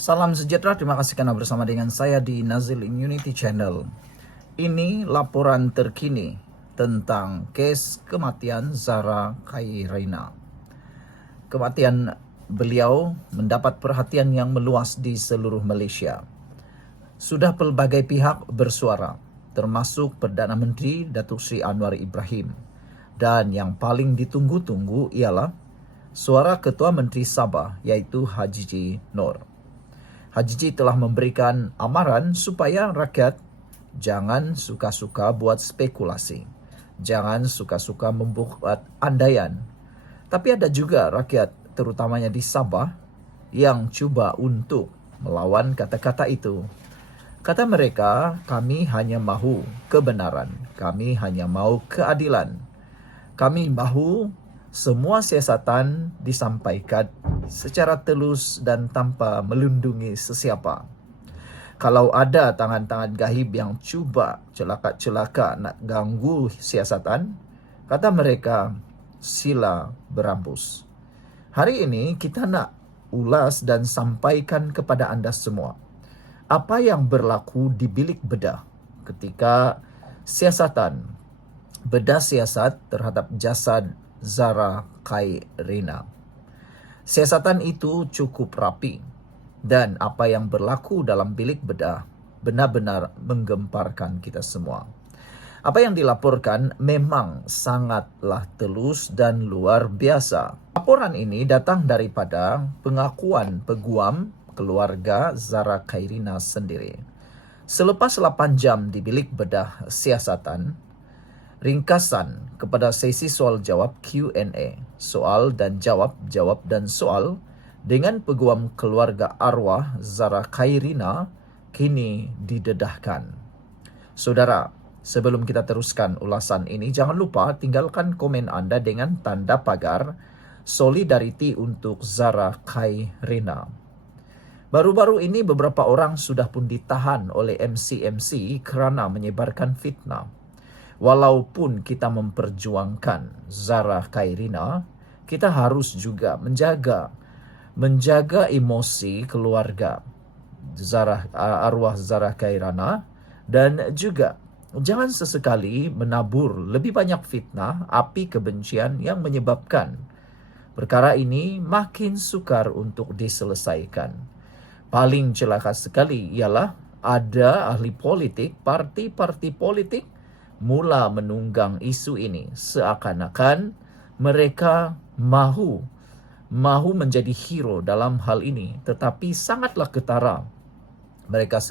Salam sejahtera, terima kasih karena bersama dengan saya di Nazil Immunity Channel. Ini laporan terkini tentang kes kematian Zara Khairina. Kematian beliau mendapat perhatian yang meluas di seluruh Malaysia. Sudah pelbagai pihak bersuara, termasuk Perdana Menteri Datuk Seri Anwar Ibrahim. Dan yang paling ditunggu-tunggu ialah suara Ketua Menteri Sabah, iaitu Haji J. Noor. Haji J telah memberikan amaran supaya rakyat jangan suka-suka buat spekulasi. Jangan suka-suka membuat andaian. Tapi ada juga rakyat, terutamanya di Sabah, yang cuba untuk melawan kata-kata itu. Kata mereka, kami hanya mahu kebenaran. Kami hanya mahu keadilan. Kami mahu semua siasatan disampaikan secara telus dan tanpa melindungi sesiapa. Kalau ada tangan-tangan gahib yang cuba celaka-celaka nak ganggu siasatan, kata mereka, sila berambus. Hari ini kita nak ulas dan sampaikan kepada anda semua apa yang berlaku di bilik bedah ketika bedah siasat terhadap jasad Zara Khairina. Siasatan itu cukup rapi dan apa yang berlaku dalam bilik bedah benar-benar menggemparkan kita semua. Apa yang dilaporkan memang sangatlah telus dan luar biasa. Laporan ini datang daripada pengakuan peguam keluarga Zara Khairina sendiri. Selepas 8 jam di bilik bedah siasatan, ringkasan kepada sesi soal jawab Q&A, soal dan jawab, jawab dan soal dengan peguam keluarga arwah Zara Khairina kini didedahkan. Saudara, sebelum kita teruskan ulasan ini, jangan lupa tinggalkan komen anda dengan tanda pagar solidariti untuk Zara Khairina. Baru-baru ini beberapa orang sudah pun ditahan oleh MC-MC kerana menyebarkan fitnah. Walaupun kita memperjuangkan Zara Khairina, kita harus juga menjaga emosi keluarga arwah Zara Khairina, dan juga jangan sesekali menabur lebih banyak fitnah, api kebencian yang menyebabkan perkara ini makin sukar untuk diselesaikan. Paling celaka sekali ialah ada ahli politik, parti-parti politik mula menunggang isu ini seakan-akan mereka mahu menjadi hero dalam hal ini, tetapi sangatlah ketara. Mereka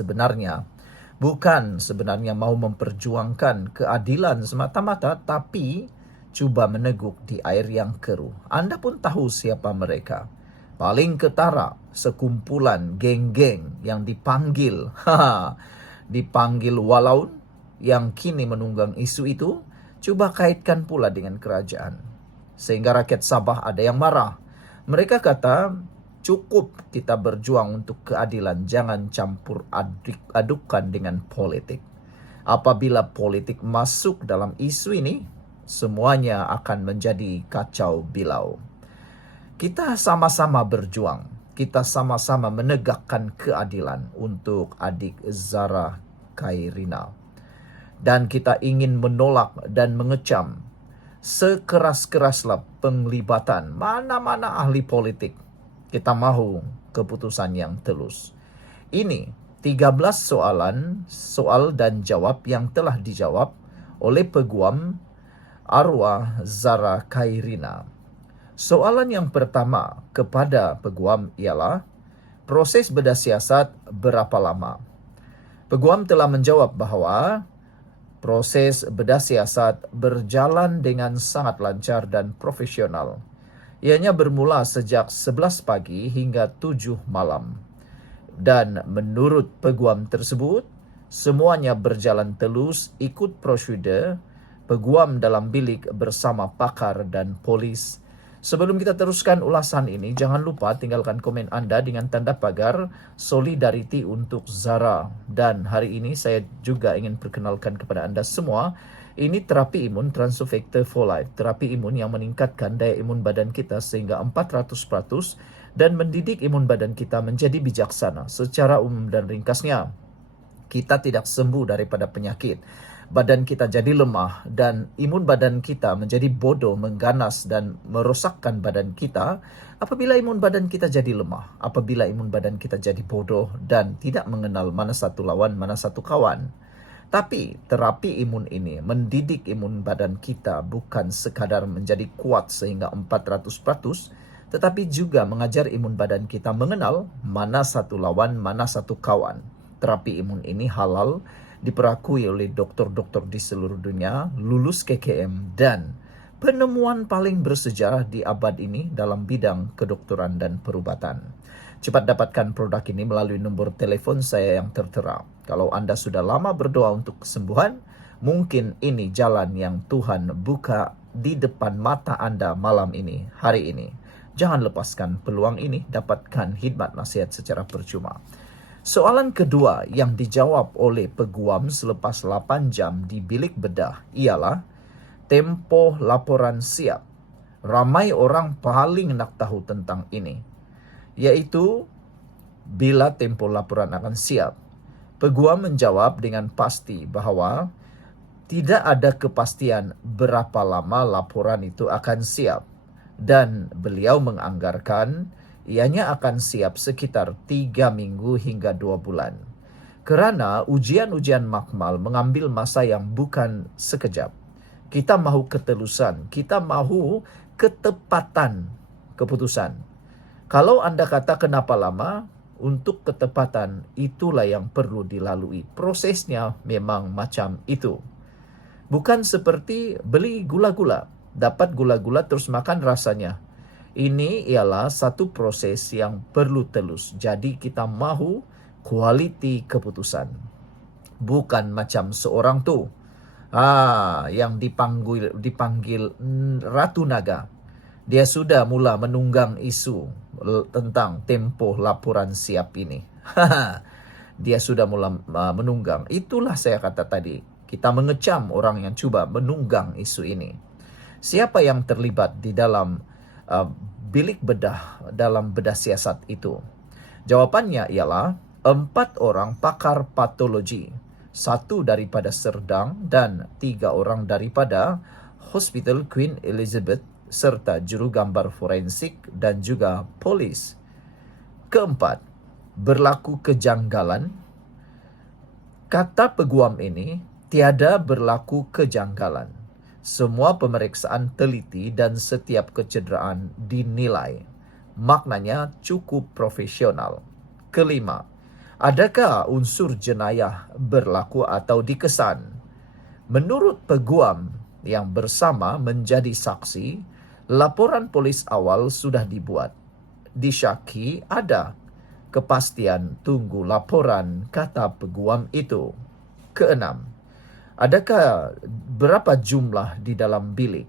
bukan sebenarnya mahu memperjuangkan keadilan semata-mata, tapi cuba meneguk di air yang keruh. Anda pun tahu siapa mereka. Paling ketara, sekumpulan geng-geng yang dipanggil walaun yang kini menunggang isu itu, cuba kaitkan pula dengan kerajaan. Sehingga rakyat Sabah ada yang marah. Mereka kata, cukup kita berjuang untuk keadilan, jangan campur adukkan dengan politik. Apabila politik masuk dalam isu ini, semuanya akan menjadi kacau bilau. Kita sama-sama berjuang. Kita sama-sama menegakkan keadilan untuk adik Zara Khairina. Dan kita ingin menolak dan mengecam sekeras-keraslah penglibatan mana-mana ahli politik. Kita mahu keputusan yang telus. Ini 13 soal dan jawab yang telah dijawab oleh peguam arwah Zara Khairina. Soalan yang pertama kepada peguam ialah, proses bedah siasat berapa lama? Peguam telah menjawab bahawa proses bedah siasat berjalan dengan sangat lancar dan profesional. Ianya bermula sejak 11 pagi hingga 7 malam. Dan menurut peguam tersebut, semuanya berjalan telus ikut prosedur peguam dalam bilik bersama pakar dan polis. Sebelum kita teruskan ulasan ini, jangan lupa tinggalkan komen anda dengan tanda pagar solidariti untuk Zara. Dan hari ini saya juga ingin perkenalkan kepada anda semua, ini terapi imun Transofactor for Life. Terapi imun yang meningkatkan daya imun badan kita sehingga 400% dan mendidik imun badan kita menjadi bijaksana. Secara umum dan ringkasnya, kita tidak sembuh daripada penyakit. Badan kita jadi lemah dan imun badan kita menjadi bodoh, mengganas dan merosakkan badan kita apabila imun badan kita jadi lemah, apabila imun badan kita jadi bodoh dan tidak mengenal mana satu lawan, mana satu kawan. Tapi terapi imun ini mendidik imun badan kita bukan sekadar menjadi kuat sehingga 400%, tetapi juga mengajar imun badan kita mengenal mana satu lawan, mana satu kawan. Terapi imun ini halal, diperakui oleh dokter-dokter di seluruh dunia, lulus KKM, dan penemuan paling bersejarah di abad ini dalam bidang kedokteran dan perubatan. Cepat dapatkan produk ini melalui nomor telepon saya yang tertera. Kalau Anda sudah lama berdoa untuk kesembuhan, mungkin ini jalan yang Tuhan buka di depan mata Anda malam ini, hari ini. Jangan lepaskan peluang ini, dapatkan khidmat nasihat secara percuma. Soalan kedua yang dijawab oleh peguam selepas 8 jam di bilik bedah ialah tempo laporan siap. Ramai orang paling nak tahu tentang ini, yaitu bila tempo laporan akan siap. Peguam menjawab dengan pasti bahawa tidak ada kepastian berapa lama laporan itu akan siap, dan beliau menganggarkan ianya akan siap sekitar 3 minggu hingga 2 bulan. Kerana ujian-ujian makmal mengambil masa yang bukan sekejap. Kita mahu ketelusan, kita mahu ketepatan keputusan. Kalau Anda kata kenapa lama, untuk ketepatan itulah yang perlu dilalui. Prosesnya memang macam itu. Bukan seperti beli gula-gula, dapat gula-gula terus makan rasanya. Ini ialah satu proses yang perlu telus. Jadi kita mahu kualiti keputusan. Bukan macam seorang tu yang dipanggil Ratu Naga. Dia sudah mula menunggang isu tentang tempoh laporan siap ini. Dia sudah mula menunggang. Itulah saya kata tadi. Kita mengecam orang yang cuba menunggang isu ini. Siapa yang terlibat di dalam bilik bedah, dalam bedah siasat itu? Jawapannya ialah 4 orang pakar patologi, 1 daripada Serdang dan 3 orang daripada Hospital Queen Elizabeth, serta juru gambar forensik dan juga polis. Keempat, berlaku kejanggalan. Kata peguam ini, tiada berlaku kejanggalan. Semua pemeriksaan teliti dan setiap kecederaan dinilai. Maknanya cukup profesional. Kelima, adakah unsur jenayah berlaku atau dikesan? Menurut peguam yang bersama menjadi saksi, laporan polis awal sudah dibuat. Disyaki ada. Kepastian tunggu laporan, kata peguam itu. Keenam, adakah berapa jumlah di dalam bilik?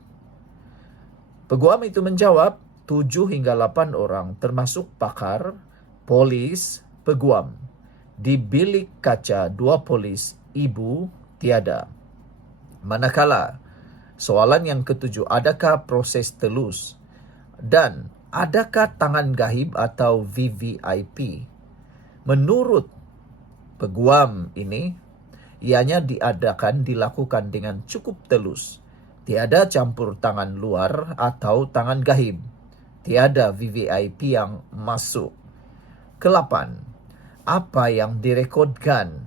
Peguam itu menjawab 7 hingga 8 orang termasuk pakar, polis, peguam. Di bilik kaca 2 polis, ibu tiada. Manakala soalan yang ketujuh, adakah proses telus? Dan adakah tangan gahib atau VVIP? Menurut peguam ini, ianya dilakukan dengan cukup telus. Tiada campur tangan luar atau tangan gahib. Tiada VVIP yang masuk. Kelapan, apa yang direkodkan?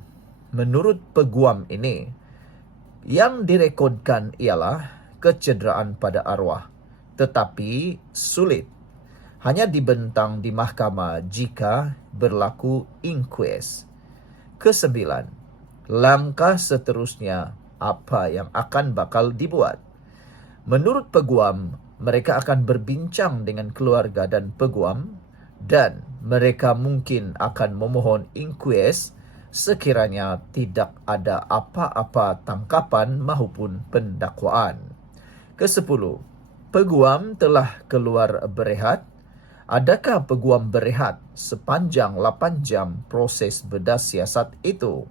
Menurut peguam ini, yang direkodkan ialah kecederaan pada arwah, tetapi sulit. Hanya dibentang di mahkamah jika berlaku inquest. Kesembilan, langkah seterusnya apa yang akan bakal dibuat? Menurut peguam, mereka akan berbincang dengan keluarga dan peguam, dan mereka mungkin akan memohon inquest sekiranya tidak ada apa-apa tangkapan maupun pendakwaan. Kesepuluh, peguam telah keluar berehat. Adakah peguam berehat sepanjang 8 jam proses bedah siasat itu?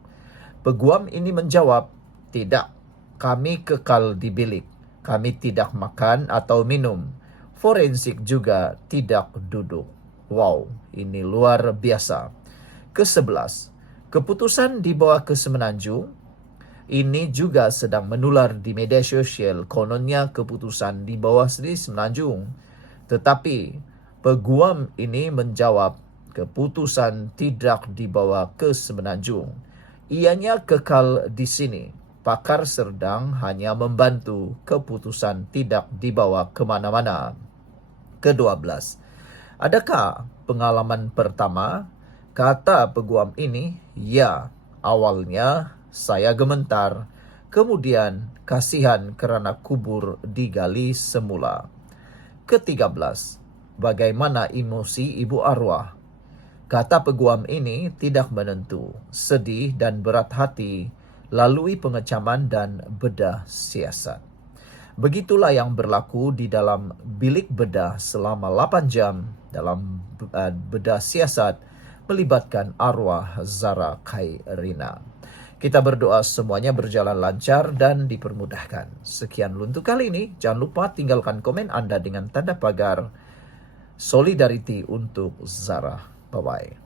Peguam ini menjawab, tidak, kami kekal di bilik. Kami tidak makan atau minum. Forensik juga tidak duduk. Wow, ini luar biasa. Ke-11, keputusan dibawa ke Semenanjung. Ini juga sedang menular di media sosial. Kononnya keputusan dibawa di Semenanjung. Tetapi peguam ini menjawab keputusan tidak dibawa ke Semenanjung. Ianya kekal di sini. Pakar Serdang hanya membantu, keputusan tidak dibawa kemana-mana. Ke-12, adakah pengalaman pertama? Kata peguam ini, ya. Awalnya saya gemetar, kemudian kasihan karena kubur digali semula. Ke-13, bagaimana emosi ibu arwah? Kata peguam ini tidak menentu, sedih dan berat hati, lalui pengecaman dan bedah siasat. Begitulah yang berlaku di dalam bilik bedah selama 8 jam dalam bedah siasat melibatkan arwah Zara Khairina. Kita berdoa semuanya berjalan lancar dan dipermudahkan. Sekian untuk kali ini. Jangan lupa tinggalkan komen Anda dengan tanda pagar solidarity untuk Zara. Bye-bye.